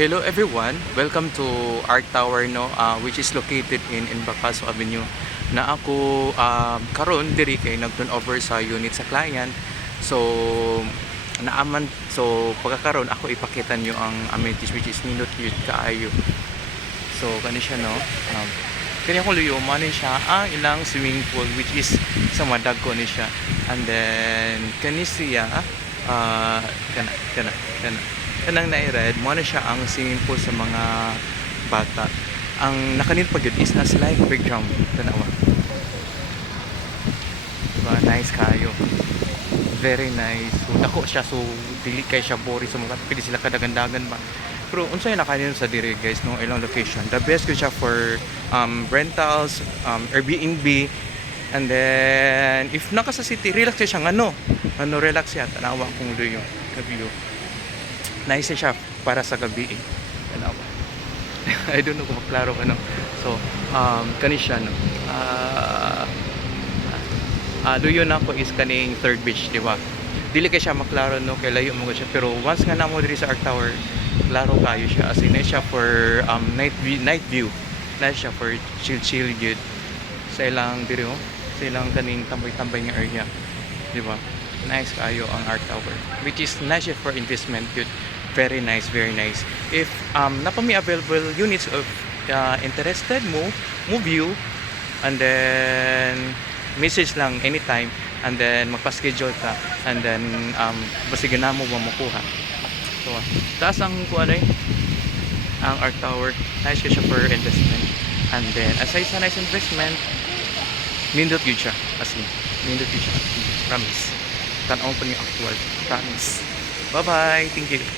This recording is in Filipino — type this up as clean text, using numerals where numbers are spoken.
Hello everyone, welcome to Art Tower no, which is located in Bacaso Avenue. Na ako karon diri kay nag-turn over sa unit sa client. So pagkakaroon ako ipakita nyo ang amenities which is nindot yun kaayo. So kani siya no. Kani akong luyo man siya ang ilang swimming pool which is sa madag ko ni siya. And then kani siya kanang nai-red mo na siya ang swimming pool sa mga bata. Ang nakanil pag yun is na slide background tanawa, diba? Nice kayo, very nice. So dako siya, so dili kay siya boring sa mga pwede sila kadagandagan ba. Pero unsay na kanino sa diri guys no, ilang location the best ko siya for rentals, Airbnb. And then if naka sa city relax siya ano relax siya tanawa kung luyo view. Nice siya para sa gabi tanawa. I don't know kung maklaro ka no. So kani siya no, luyo na ko is kaning third beach, di ba? Dili kay siya maklaro no, kay layo mo siya, pero once nga namo diri sa Art Tower klaro kayo siya, as in siya for night view na siya for chill good sa ilang diri sa ilang kaning tambay nga area, di ba? Nice kayo ang Art Tower, which is nice for investment good. Very nice, very nice. If napami available units of interested mo view, and then message lang anytime, and then magpa-schedule ka, and then basig na mo ba makuha. So taas ang kuan ang Art Tower, nice siya for investment. And then aside sa nice investment, nindot yun siya, as in nindot yun siya, promise. Tanaw pa niyo actual, promise. Bye bye, thank you.